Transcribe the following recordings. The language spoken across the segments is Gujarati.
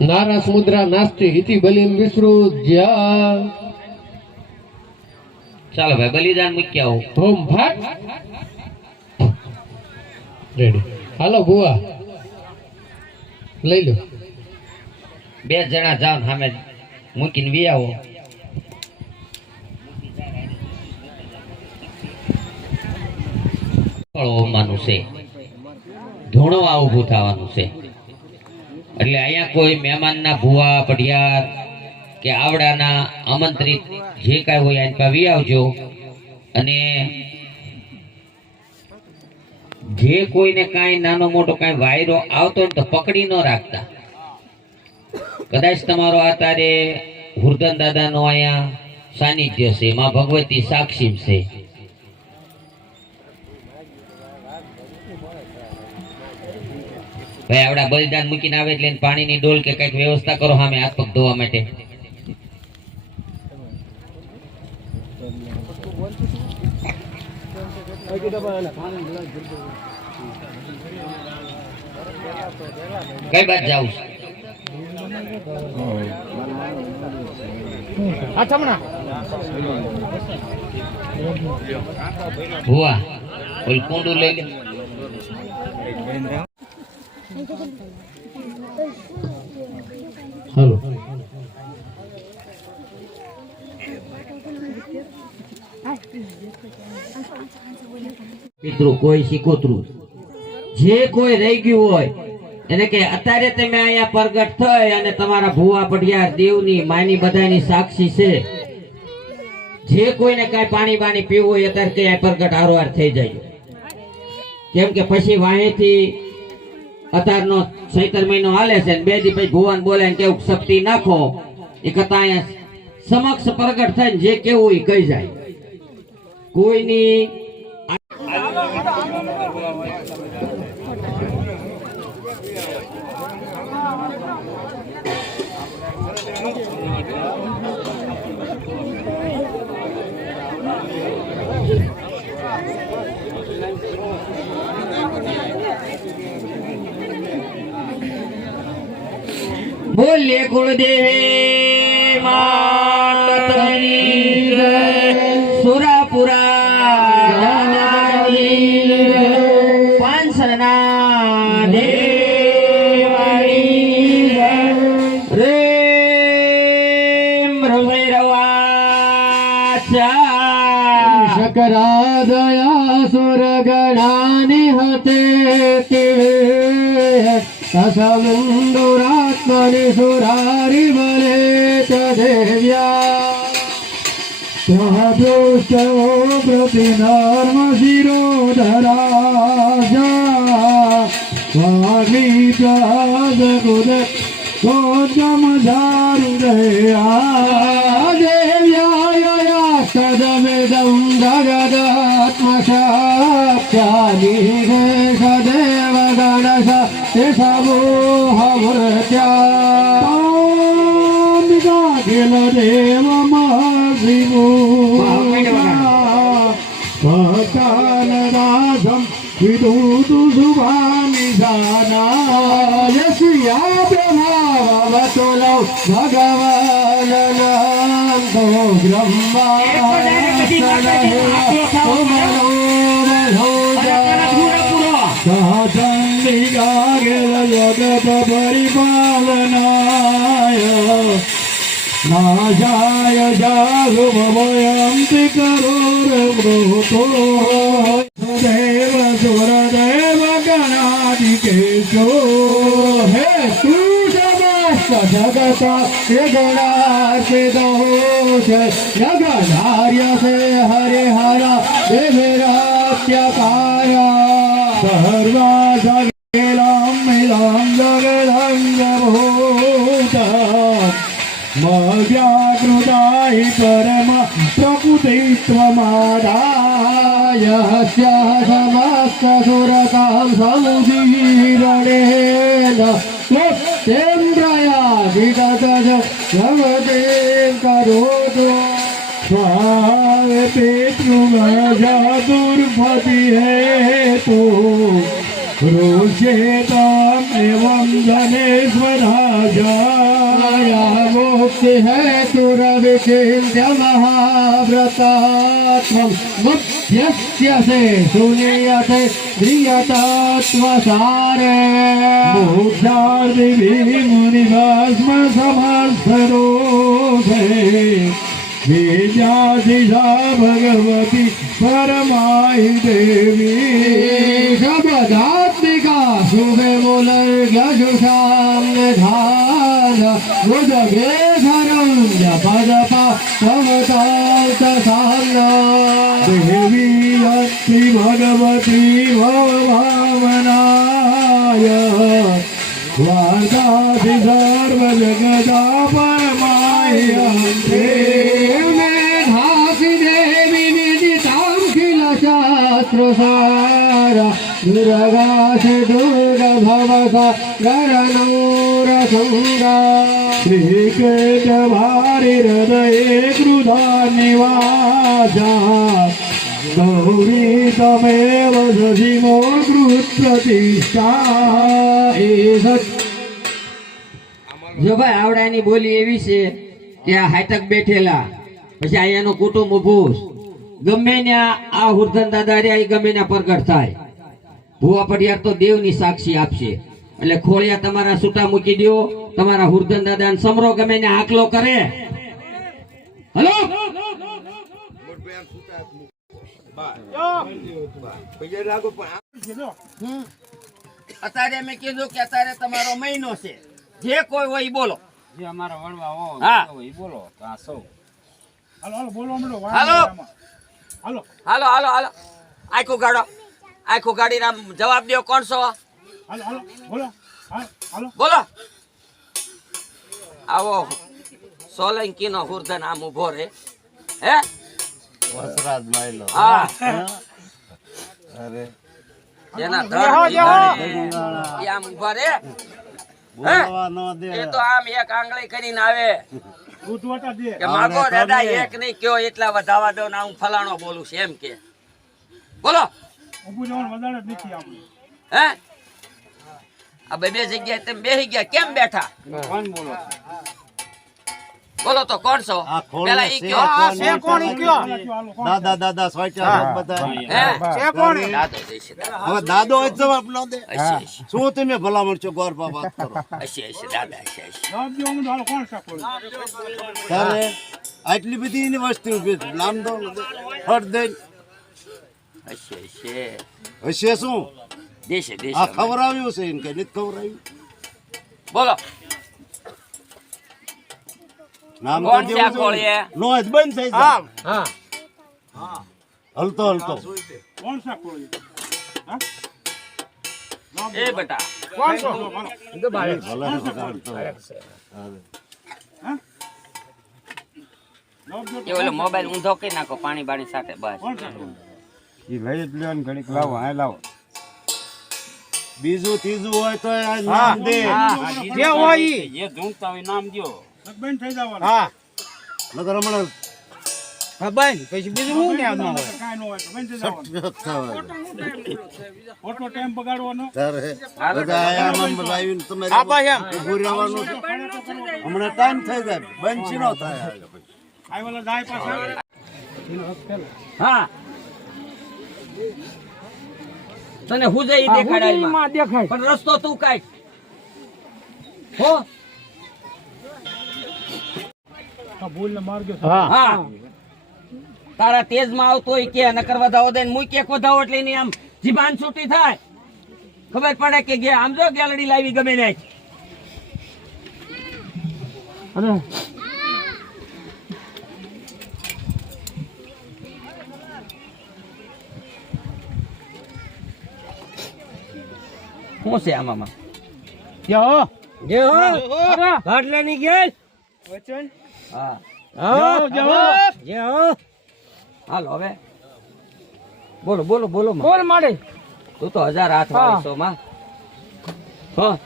નારા સમુદ્રા નાસ્તી ઇતિ બલિમ વિસૃજ્ય ચાલો ભાઈ બલિદાન મૂકી આવો. હોમ ભાટ. રેડી હાલો ભુવા. લઈ લો. બે જણા જાવ સામે મૂકીને વી આવો. માનું છે. ધૂણવા આવું થવાનું છે. એટલે અહીંયા કોઈ મહેમાનના ભુવા, પઢિયાર કે આવડાના આમંત્રિત જે કાંઈ હોય એની પાસે આવજો. અને જે કોઈને કાંઈ નાનો મોટો કાંઈ વાયરો આવતો હોય તો પકડી ન રાખતા. કદાચ તમારો આ તારે હુરધન દાદાનો અહીંયા સાનિધ્ય છે, માં ભગવતી સાક્ષી છે. ભાઈ, આવડા બલિદાન મૂકીને આવે એટલે એને પાણીની ડોલ કે કંઈક વ્યવસ્થા કરો સામે હાથ પગ ધોવા માટે. કઈ બાદ જાઉં છું ભુવા, ઓલ કુંડું લઈ લે. હાલો. મિત્રો, કોઈ શીખોતરું. જે કોઈ રહી ગયું હોય, એને કે અત્યારે તમે અહીંયા પ્રગટ થઈ અને તમારા ભુવા પઢિયાર દેવની, માની બધાની સાક્ષી છે. જે કોઈને કઈ પાણી બાણી પીવું હોય, અત્યારે કે પ્રગટ આરોહાર થઈ જાય. કેમ કે પછી વાહેથી અતારનો સૈતર મહિનો હાલે છે બે દી પછી ભુવાન બોલે કેવું શક્તિ નાખો. એ કથા અહીંયા સમક્ષ પ્રગટ થાય જે કેવું એ કહી જાય. કોઈની બોલે કુળદેવી માતની. સુરાપુરા દેવાની જય. રેમ રવૈરવાચા. શકરાદયા સુરગણાની હતે मणिसुरारिमले च देव्या। त्वभ्योष्टवो प्रतिधर्मशिरोधराशा वाणी च जगुद गोदमधारुदया देव्यायया तदमिदं जगदात्मशाख्यादिशदेव गणश समूह తామిగాగిల దేవ మహాశివు పతాన రాధం విదూతు శుభాని జానాయసియా ભગવાનનંતો સહચંડિકાગેલ જગત પરિપાલનાય નાશાય જાગુમયંતિ કરોરમૃતો દેવ ગણાદિ કેશો હે તું સમસ્ત જગત એ ગણાર્પિતો છે યગનાર્ય સે હરે હરા સગેલમ प्रकृतित्वमादाय स्य समस्तसुरतां समुदीरणेन त्वत्तेन्द्रया विगतज भगवतीं करोतु स्वावे पितृमजा दुर्पति हेतु रोषेताम् एवं जनेश्वराजाया मुक्ति हेतुरविचिन्त्य महाव्रतात्मं मुख्यस्य से सुनीयते प्रियतत्वसारे मोक्षार्दिभिः દિશા ભગવતી પરમાય દેવી. શબ્દાત્મિકા શુભે મુલર્ગુષામ ધાન. મુદગે ધરમ જપ જપ સમતાંત સામના દેવી ભગવતી ભવભાવનાય વાર્તાધિ સર્વ જગદા પરમાય દેવી शास्त्रसार दुर्गासि दुर्गभवसा गरनौरसङ्गा श्रीकेशभारि हृदये क्रुधा निवासा गौरी तमेव शशिमो कृत्प्रतिष्ठा एष જો ભાઈ આવડાની બોલી એવી છે કે આ હાટક બેઠેલા પછી અહીંયાનું કુટુંબ ઊભું છે. ગમે ને આ હુરધન દાદા રહ્યા એ ગમે પ્રગટ થાય. ભુવા પઢિયાર તો દેવની સાક્ષી આપશે. એટલે ખોળિયા તમારા છૂટા મૂકી દો તમારા હુરધન દાદા સમરો ગમે ને આકલો કરે. હલો? અત્યારે મેં કીધું કે અત્યારે તમારો મહિનો છે. જે કોઈ હોય બોલો. જે અમારા વણવા હોય બોલો. તો આ સૌ. હાલો હાલો બોલો હાલો. હાલો. હાલો હાલો હાલો. આખું ગાડો. આખું ગાડીને આમ જવાબ દો કોણ છો? હાલો હાલો. બોલો. હાલો હાલો. બોલો. આવો. સોલંકી નો હુર્દન આમ ઊભો રે. હે? વસરાજ માયલો. હા. અરે. એના ધડ આમ ઊભા રે. હે? એ તો આમ એક આંગળી કરીને આવે. ઉઠવાટા દે. કે માગો દાદા એક નહીં કયો એટલા વધાવા દો ને હું ફલાણો બોલું છું એમ કે. બોલો. ઊભું જવાનું વધારે નથી આપણે. હે? આ બે બે જગ્યાએ તમે બેસી ગયા કેમ બેઠા? કોણ બોલો બોલો તો કોણ છો? પેલા ઈ કયો? આ છે કોણ ઈ કયો? દાદા દાદા સોચ્યા બધા. હે છે કોણ. હવે દાદો જ જવાબ ન દે. શું તમે ભલામણ છો? ગોરબા વાત કરો. હશે હશે દાદા હશે જવાબ દેવા હું હાલો કોણ છે કોણ તારે આટલી બધી એની વસ્તુ ઊભી છે. નામ દો. દે. ફટ દે. હશે હશે હશે શું? દેશે આ ખબર આવ્યું છે? એને કઈ નથી આવી બોલો. નામ તો કોણ છે આ દેવું ખોળીએ? જોઈએ. નો જ બંધ થઈ જાય. હલતો હલતો. કોણ છે કોળીએ? હા? એ બેટા. કોણ છો? ભલે વગાડતો. જવાબ દો એ ઓલો મોબાઈલ ઊંધો કરી નાખો પાણી બાણી સાથે બસ. આઈ લાવો બીજું ત્રીજું હોય તો નામ દે. જે હોય એ ઢૂંઢતા હોય નામ દ્યો. બંધ થઈ જવાનું. હા. નકર હમણાં હા પછી બીજું શું ને આમાં હોય? કાંઈ ન હોય તો થઈ જવાનું. થવાય. ટાઈમ બગાડવાનો? ત્યારે બધા આયા નંબર આવીને તમારે હા ઊભું રહેવાનું હમણાં ટાઈમ થઈ જાય. બંધ નો થાય આ જાય પાછા. હા. તને હું જઈ દેખાડાય દેખાય પણ રસ્તો તું કાઢ. હો? હા. તારા તેજમાં આવતો હોય કે નકર વધાવો દે મુઈ કેક વધાવો એટલે એની આમ જીભાન છૂટી થાય. ખબર પડે કે ગે આમ જો ગેલડી લાવી ગમે ને શું છે આમાં? યો જે હો. ઘાટલાની ગેલ હા. જે હો. હાલો હવે. બોલો બોલો બોલો બોલ માડે. તું તો હજાર હાથ વાળીશો માં. હો.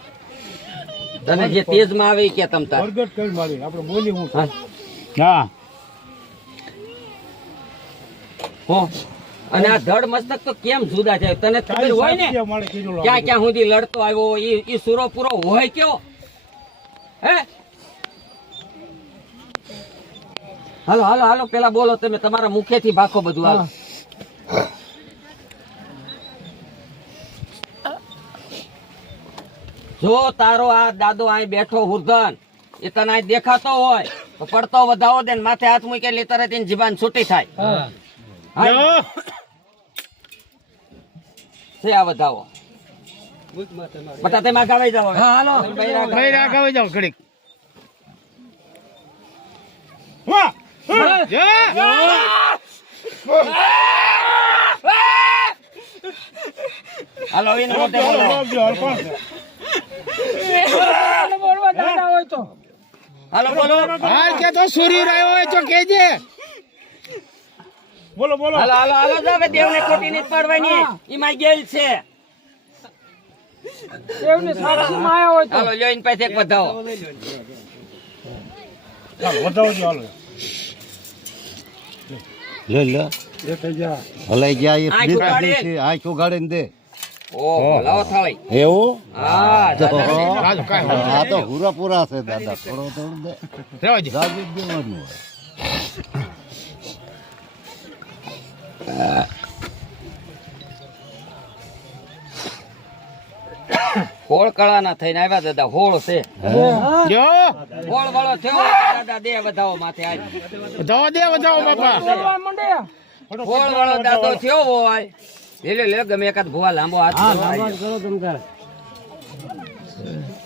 તને જે તેજમાં આવે કે તમ તાર. પ્રગટ કરી મારી આપણે બોલી હું હા. હા. હો. અને આ ધડ મસ્તક તો કેમ જુદા છે? તને ખબર હોય ને? ક્યાં ક્યાં સુધી લડતો આવ્યો એ ઈ સુરો પૂરો હોય કયો? હે? હાલો હાલો હાલો પેલા બોલો તમે તમારા મુખેથી ભાખો બધું હાલો. જો તારો આ દાદો અહીં બેઠો હુર્ધન એ તને અહીં દેખાતો હોય તો પડતો વધાવો દે ને માથે હાથ મૂકે એટલે તરત એની જીવાન છૂટી થાય? છે આ વધાવો. બટા તેમાં ગાવાઈ જાવ હાલો. ભાઈ રાખ જાવ ઘડીક. હાલો એને હોય હાલો બોલો હાલ. કે તો સૂર્ય રહ્યો હોય તો કેજે બોલો બોલો હાલો હાલો હાલો. જો હવે દેવને ખોટી ની પાડવાની એમાં ગેલ છે દેવને સાક્ષી માયા હોય તો હાલો લઈને પાસે એક વધાવો હાલો વધાવો જો હાલો. લે લે. હલાઈ ગયા એ ઉગાડે. છે આંખ ઉગાડીને દે. ઓહો લાવો થાળી. એવું? હા દાદા છે. રાજુ કાંઈ આ તો હુરા પૂરા છે દાદા. થોડો થોડું દે દેવાનું હોય. હોળ કળાના થઈને આવ્યા દાદા હોળ છે. જો? હોળ વાળો થયો દાદા દે વધાવો માથે આજ વધાવો દે વધાવો બાપા. હોળ વાળો દાદો થયો હોય એટલે લે લે ગમે એકાદ ભુવા લાંબો હાથ કરો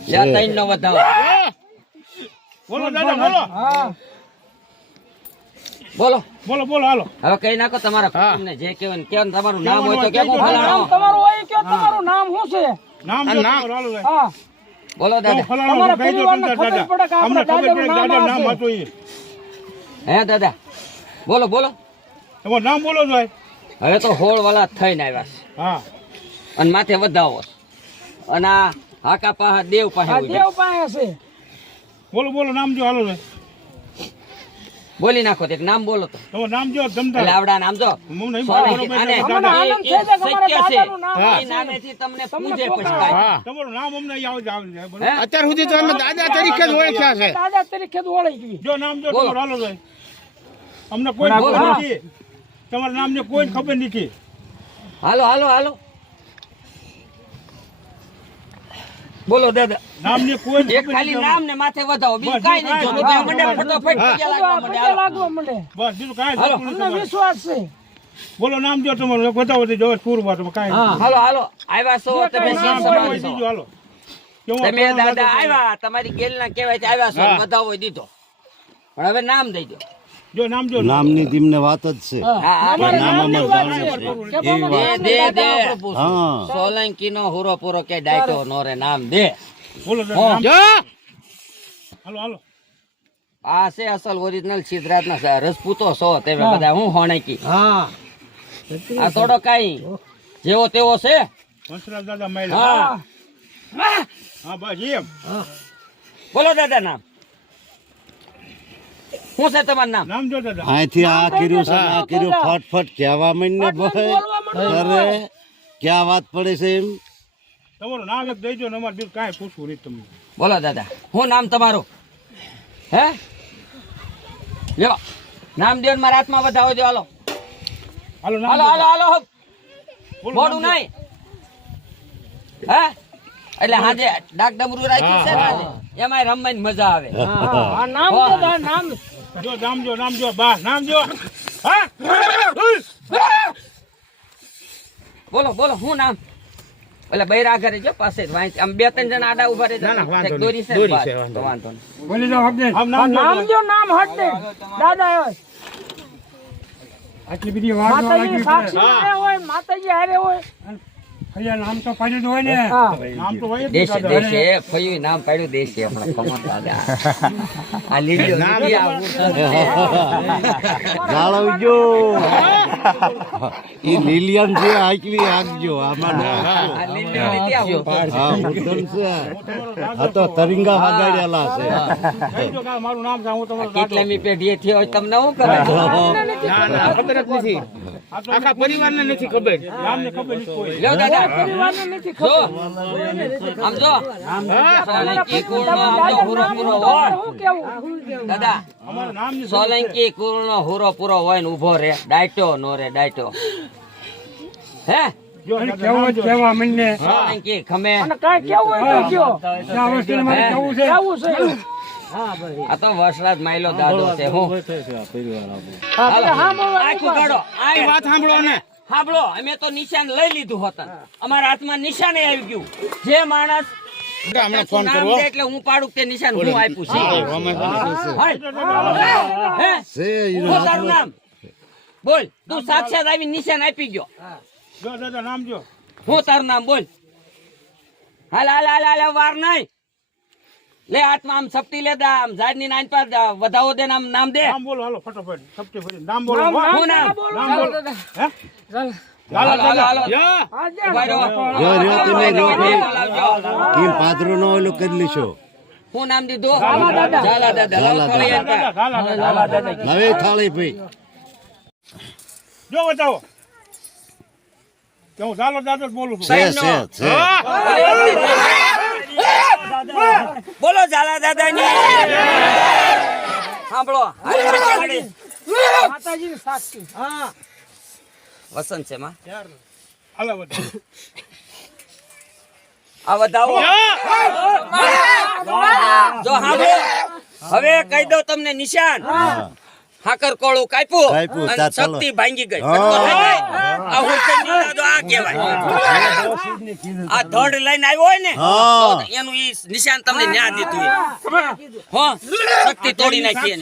લે તૈન નો વધાવો બોલો દાદા બોલો હા. બોલો. બોલો. બોલો હાલો. હવે કઈ નાખો તમારા. કુટુંબને જે કેવું ને કેવાનું તમારું નામ હોય તો કેવું નામ તમારું હોય કે તમારું નામ શું છે? નામ. હા. બોલો દાદા. તમારા પરિવારને ખબર પડે કે આપણા દાદાનું નામ નામ હતું એ. હે દાદા. બોલો બોલો. તમારું નામ બોલો જો ભાઈ. હવે તો હોળ વાળા થઈને આવ્યા છે. હા. અને માથે વધાવો. અને આ હાકા પાહા દેવ પાસે દેવ પાસે છે. બોલો બોલો નામ જો હાલો ભાઈ. બોલી નાખો એક નામ બોલો તો. તમારું નામ જો ધમધમ. લાવડા આવડા નામ જો. અમને આનંદ છે કે તમારા સત્ય છે. દાદાનું નામ એ નામેથી તમને પૂજે. પછતાય. તમારું નામ અમને આવ જ આવે? અત્યાર સુધી તો અમે દાદા તરીકે જ ઓળખ્યા છે. દાદા તરીકે જ ઓળખી જો નામ જો. તમારું હાલો ભાઈ. અમને કોઈ. ખબર નથી. નામ ને કોઈ ખબર નથી. હાલો હાલો હાલો. બોલો દાદા. નામને કોઈ એક ખાલી નામ ને માથે વધાવો. બીજું કાઈ નહીં. ત્યાં મંડે. નહીં. ફટોફટ. પગે લાગવા માંડે. બસ બીજું કાઈ હાલો. અમને વિશ્વાસ છે. બોલો નામ જો તમારું. બતાવો તો જો પૂરું તમે કાઈ. હાલો હાલો. આવ્યા છો તમે સિંહ હોય છો. હાલો. તમે દાદા આવ્યા તમારી ગેલ ના કહેવાય છે આવ્યા છો. વધાવો દીધો. પણ હવે નામ દઈ દો જો નામ જો નામની તમને વાત જ છે. દે દે. હા સોલંકી નો હુરો પૂરો કે ડાયટો નો રે નામ દે. બોલો દાદા, હાલો હાલો. આ છે અસલ ઓરિજિનલ સિદ્ધરાજ ના રજપૂતો છો તમે બધા હું હોણકી. હા. આ થોડો કઈ જેવો તેવો છે? વંશરાજ દાદા માયલા. હા. હા બસ એમ. બોલો દાદા નામ. શું છે તમારું નામ? નામ જો દાદા. અહીંથી આ કર્યું છે આ કર્યું ફટફટ કહેવા માંડીને ભાઈ. અરે ક્યાં વાત પડે છે એમ? તમારું નામ એક દેજો ને અમારે બીજું કાંઈ પૂછવું નહીં તમને. બોલો દાદા શું નામ તમારું? હે? લ્યો નામ દેવ મારા હાથમાં વધાવો દો હાલો. હાલો હાલો હાલો હાલો જો. નહીં. હે? એટલે હાજે ડાક ડમરું રાખ્યું છે એમાંય રમવાની મજા આવે. નામ નામ જો નામ જો નામ જો બા નામ જો. હા? બોલો બોલો હું નામ? એટલે બૈરા ઘરે જો પાસે જ આમ બે ત્રણ જણા આડા ઊભા રહે ના, ના, વાંધો દોરી છે દોરી છે, વાંધો બોલી જાઓ હબદે નામ જો નામ જો નામ હટ દે. દાદા આટલી બધી માતાજી સાક્ષી હોય માતાજી હારે હોય. અહીંયા નામ તો પાડ્યું જ હોય ને. નામ તો હોય દેશે દેશે ફયું નામ પાડ્યું દેશે હમણાં કમર દાદા. આ લીલીઓ લીલી છે. જાળવજો ઈ લીલિયન છે આકલી આગજો આમાં આ. હા ઉત્તમ છે. આ તો તરિંગા વગાડેલા છે. મારું નામ છે હું તમારો દાદો. કેટલામી પેઢીએ થયો હોય તમને શું કરે ના ના ખબર જ નથી. આખા પરિવારને નથી ખબર. નામને ખબર નથી લ્યો દાદા. પરિવારને નથી ખબર. આમ જો. સોલંકી કુળનો આમ જો પૂરો પૂરો હોય. દાદા અમારું નામની સોલંકી કુળનો પૂરો પૂરો હોય ને ઊભો રે. ડાયટો નો રે ડાયટો. હે? ખમે. કેવું? કેવું છે? કેવું છે? એવું? આ તો વર્ષરાજ માયલો દાદો છે હું. આખું કાઢો. આ વાત સાંભળો ને. સાંભળો અમે તો નિશાન લઈ લીધું હોતન. અમારા હાથમાં નિશાને આવી ગયું. જે માણસ ફોન કરવો. એટલે હું પાડું કે નિશાન હું આપ્યું છે? તારું નામ. બોલ. તું સાક્ષાત આવી નિશાન આપી ગયો. નામ જો. હું તારું નામ બોલ. હાલ હાલ હાલ હાલ વાર નહીં. લે હાથમાં આમ સપટી લે દા આમ ઝાડની નાન પર વધાવો દે નામ નામ દે. નામ બોલો હાલો ફટાફટ સપટી ભરી નામ બોલો નામ. નામ બોલો. હે? નો દાદા. જ બોલું છે. બોલો ઝાલા દાદાની. સાંભળો હાલ, હાલ, હાલ. વસંત છે માં. બધા. આ વધાવો. જો સાંભળો હવે કહી દઉં તમને નિશાન. હાકર કોળું કાપ્યું કાપ્યું, અને શક્તિ ભાંગી ગઈ. આ હું કઈ આ કહેવાય. આ ધડ લઈને આવ્યો હોય ને હા. એનું ઈ નિશાન તમને ન્યા દીધું હો શક્તિ તોડી નાખી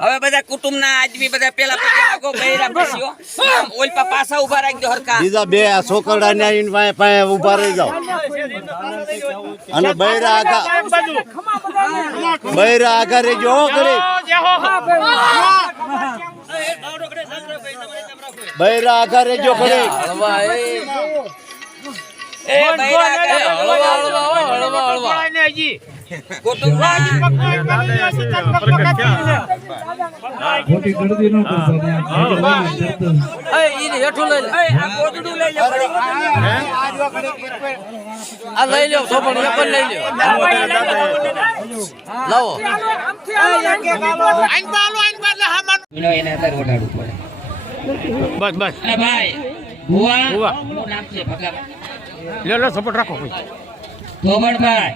હવે બધા કુટુંબના આદમી બધા પેલા પગે લાગો બૈરા આમ ઓલપા પાછા ઊભા રાખજો હરકા બીજા બે આ છોકરડા ને આવીને પાસે પાસે ઊભા રહી જાવ અને બૈરા આગા બૈરા આગા રહેજો હો. ઘડીક. બૈરા આગા રહેજો ઘડીક. એ બૈરા આગળ હળવા હળવા હળવા હળવા કુટુંબના ખોટી ગળદી ન કરતા ને એ હેઠું લઈ લે. આ ગોદડું લઈ લે આ લઈ લ્યો સોપણ પણ એ પણ લઈ લ્યો. લાવો વિનો એને અત્યારે વટાડવું પડે. બસ બસ. અરે ભાઈ ભુવા ભુવા. નામ છે ભગા લે લે સપોર્ટ રાખો ભાઈ. ધોબણભાઈ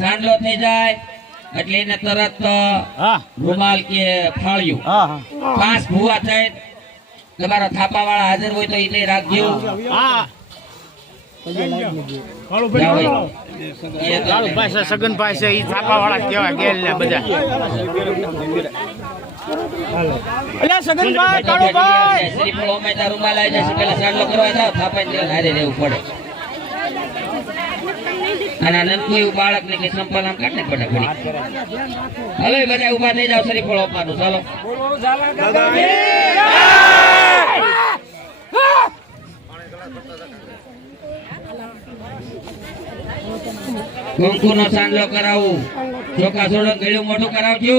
સાંડલો થઈ જાય. એટલે એને તરત હા. રૂમાલ કે ફાળ્યું. પાંચ ભુવા થાય તમારા થાપા વાળા હાજર હોય તો એને રાખજો. સગન ભાઈ ઈ થાપા વાળા કેવા ગેલ ને બધા. અલ્યા સગન ભાઈ કાળો ભાઈ. શ્રીફળ રૂમાલ આવી જશે પેલા સાડલો કરવા થાપા હારે રહેવું પડે. અને આ નનકું એવું બાળક ને સંપલ આમ કાઢ ને ઘડી. હવે બધા ઊભા થઈ જાવ શ્રીફળ આપવાનું. ચાલો. કંકુ નો કરાવું. ચોખા થોડો ગળ્યું મોટું કરાવજો.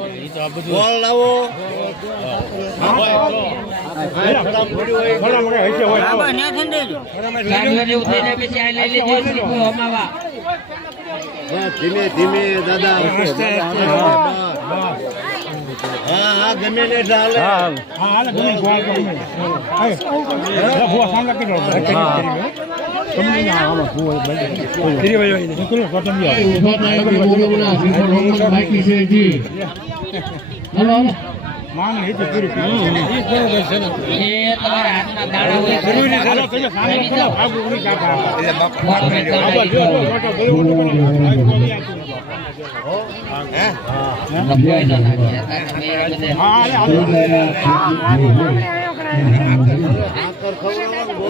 ગોળ લાવો ધીમે ધીમે દાદા હા હા ગમે ને ચાલે હા હા ગમે ગોળ ગમે હા ભૂવા સાંભળા કેટલો તમને ના હાલો ભૂવા બંધ એને નીકળો કોટમ હોમવાનું બાકી છે જી હા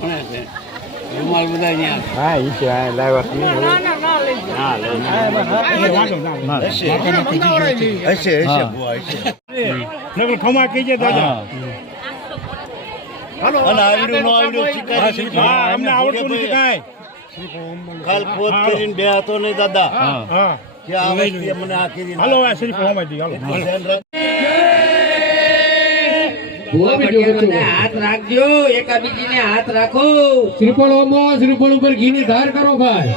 ભણે છે. રૂમાલ બધા. હા છે લાવ્યા ના ના ના. હશે. હશે ખમા દાદા. અને આવડ્યું ન આવડ્યું શીખાય હા અમને આવડતું નથી કાંઈ. કાલ પોત કરીને બે હતો નહીં દાદા. હા કે આ વસ્તીએ મને આ કરી હાલો આ શરીફ હોવા હાલો. હાથ રાખજો એકાબીજીને હાથ રાખો. શ્રીફળ ઓમો શ્રીફળ ઉપર ઘીની ધાર કરો ભાઈ.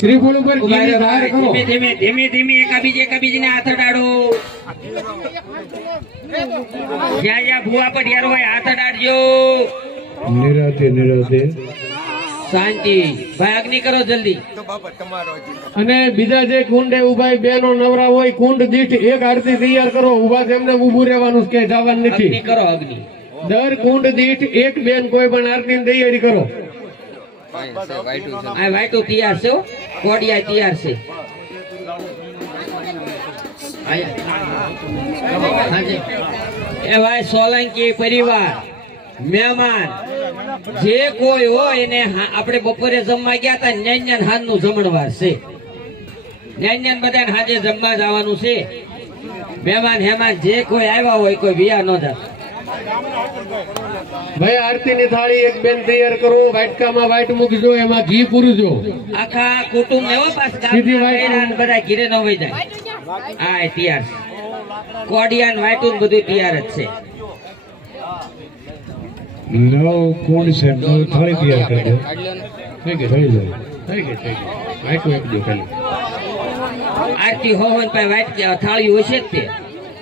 શ્રીફળ ઉપર ઘી ની ધાર કરો. ધીમે ધીમે ધીમે ધીમે એકાબીજી એકાબીજીને હાથ અડાડો. જ્યાં જ્યાં ભૂવા પટિયાર હોય હાથ અડાડજો. નિરાતે નિરાતે. શાંતિ. ભાઈ અગ્નિ કરો જલ્દી. અને બીજા જે કુંડે ઊભા બેનો નવરા હોય કુંડ દીઠ એક આરતી તૈયાર કરો. ઊભા તેમને ઊભું રહેવાનું કે જવાનું નથી. કરો અગ્નિ. દર કુંડ દીઠ એક બેન કોઈ પણ આરતી તૈયારી કરો. આ વાઈટું તૈયાર છે કોડિયા તૈયાર છે. એ ભાઈ સોલંકી પરિવાર મહેમાન. જે કોઈ હોય એને આપણે બપોરે જમવા ગયા હતા ન્યાન્યાન હાંજનું જમણવાર છે. ન્યાન્યાન બધાને હાજે જમવા જવાનું છે. મહેમાન હેમાન જે કોઈ આવ્યા હોય કોઈ વિયા ન જતા ભાઈ આરતીની થાળી એક બેન તૈયાર કરો વાટકામાં વાટ મૂકજો એમાં ઘી પૂરજો. આખા કુટુંબ એવો સીધી બધા ઘીરે ન વહી જાય. હા તૈયાર. કોડિયાન વાયટું ને બધું તૈયાર જ છે. નવ કોણ છે? નવ થાળી તૈયાર કરજો થઈ ગઈ થઈ જાય થઈ ગઈ થઈ ગઈ. વાટકું દો ખાલી. આરતી હોવન હોય ને વાઈટ થાળી હોય છે જ તે.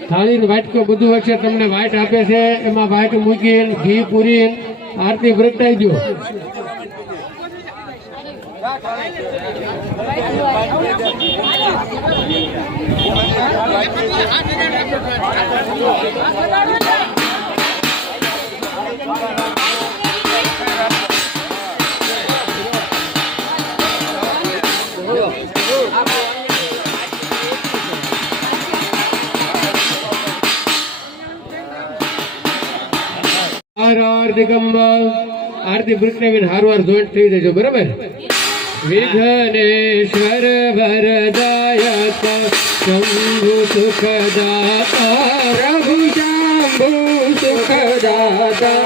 થાળી ને વાટકો બધું હોય છે તમને વાટ આપે છે એમાં વાટ મૂકીને ઘી પૂરીને આરતી પ્રગટાઈ દો. હર હર દિગંબર આરતી પ્રગટાવીને હારવાર જોઈન્ટ થઈ જજો, બરાબર? વિઘ્નેશ્વર વરદાયક, શંભુ સુખદાતા રઘુ જાંબુ સુખદાતા.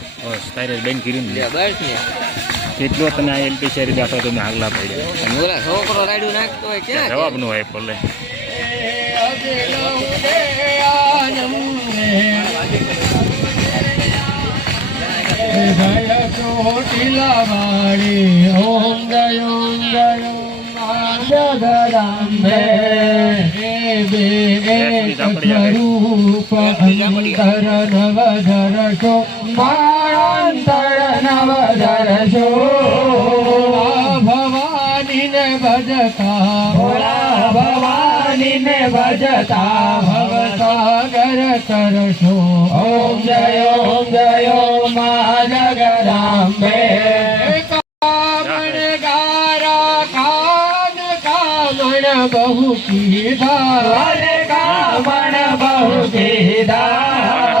બસ તારે બેન કરી ને. બસ ને. કેટલો તને આ એલપી શેરી દાખલો તમે આગલા પડ્યા. છોકરો રાડ્યું નાખતો હોય ક્યાં જવાબ નો હોય ભલે. ચોટીલા વાળી ઓમ ગયો ગયો જગદંબે હે બે સ્વરૂપ અંતર નવધર શો. માળાંતર નવધર શો ભવાની ને ભજતા. ભોળા ભવાની ને ભજતા. ભવસાગર કરશો. ઓમ જય ઓમ જય ઓમ મા જગદાંબે કામણ ગારા કાન કામણ બહુ કીધા કામણ બહુ કીધા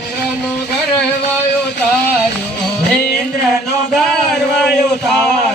ઇન્દ્રનો ગર્વ ઉતાર્યો ઇન્દ્રનો ગર્વ ઉતારી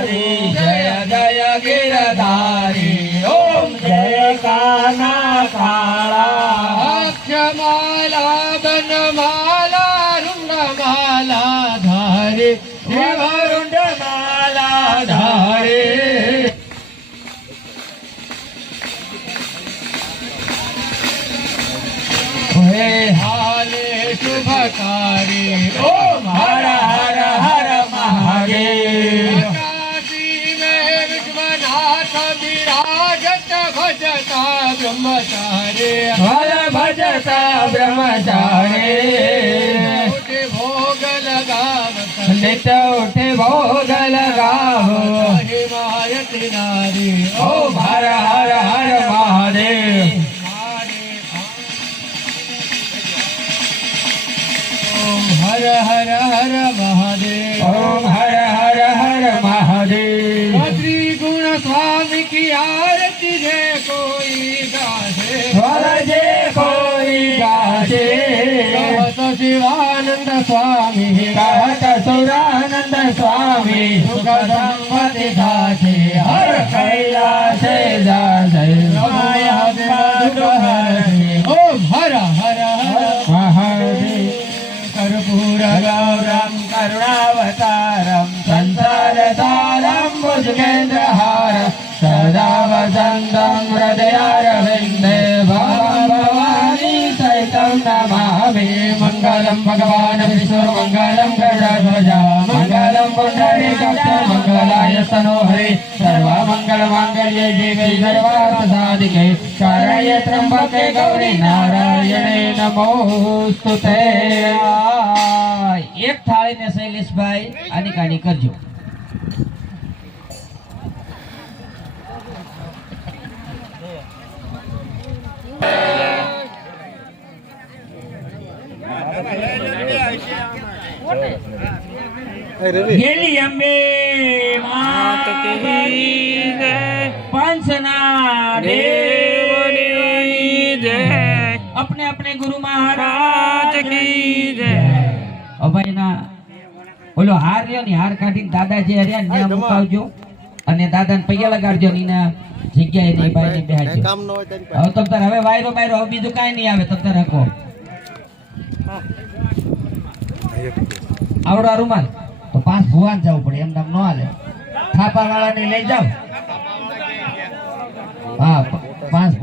ભજતા બ્રહ્મચારી ભોગ લગાવત નિત ઉઠે ભોગ લગાવો. હિમાયત નારી ઓમ હર હર હર મહાદેવ હર હર હર મહાદેવ. ઓમ હર હર હર મહાદેવ. શ્રી ગુણ સ્વામી કી આરતી જે કોઈ ગાશે. શિવાનંદ સ્વામી કહત સુરાનંદ સ્વામી સુખ સંપત્તિ થાશે હર કૈલાસે જાશે. માયા હરશે. ઓમ હર હર હર. કર્પૂર ગૌરમ કરુણાવતારમ સંસાર સારમ మంగళం భగవాన్ విష్ణుర్ మంగళం గరుడాధ్వజ మంగళం పుండరీ కక్ష మంగళాయ సనోహరి సర్వ మంగళ మాంగళ్యే దేవే సర్వార్థసాధికే. శరణ్య త్రంబకే గౌరీ నారాయణే నమోస్తు એક થાળીને શૈલેષભાઈ આની કાની કરજો ગેલી અંબે ઓલો હાર રહ્યો હાર કાઢીને દાદા જે અને દાદાને પૈયા લગાડજો નહીં ભાઈ હવે તમ હવે વાયરો વાયરો હવે બીજું કાંઈ નહીં આવે તમ તાર રાખો આવડો આ રૂમાલ. પાંચ ભુવાન જવું પડે એમ નામ ન હાલે. થાપા વાળાને લઈ જાવ હા પાંચ